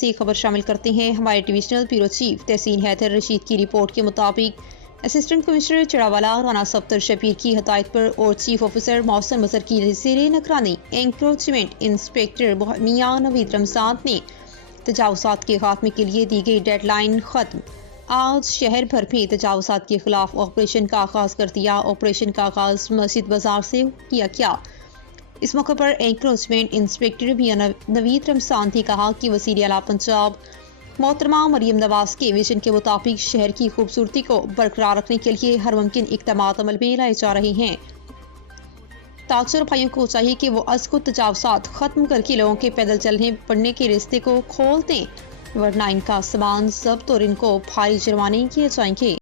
سے خبر شامل کرتے ہیں۔ ہمارے ڈویژنل بیورو چیف تحسین حیدر رشید کی رپورٹ کے مطابق اسسٹنٹ کمشنر چڑاوالا رانا سبتر شبیر کی ہدایت پر اور چیف آفیسر محسن مظہر کی زیر نگرانی انکروچمنٹ انسپیکٹر میاں نوید رمضان نے تجاوزات کے خاتمے کے لیے دی گئی ڈیڈ لائن ختم۔ آج شہر بھر میں تجاوزات کے خلاف آپریشن کا آغاز کر دیا۔ آپریشن کا آغاز مسجد بازار سے کیا گیا۔ اس موقع پر انکروچمنٹ انسپیکٹر میاں نوید رمضان نے کہا کہ وزیر اعلیٰ پنجاب محترمہ مریم نواز کے ویژن کے مطابق شہر کی خوبصورتی کو برقرار رکھنے کے لیے ہر ممکن اقدامات عمل میں لائے جا رہے ہیں۔ تاجر بھائیوں کو چاہیے کہ وہ از خود تجاوزات ختم کر کے لوگوں کے پیدل چلنے پڑنے کے راستے کو کھول دیں، ورنہ ان کا سامان ضبط اور ان کو بھاری جرمانے کیے جائیں گے۔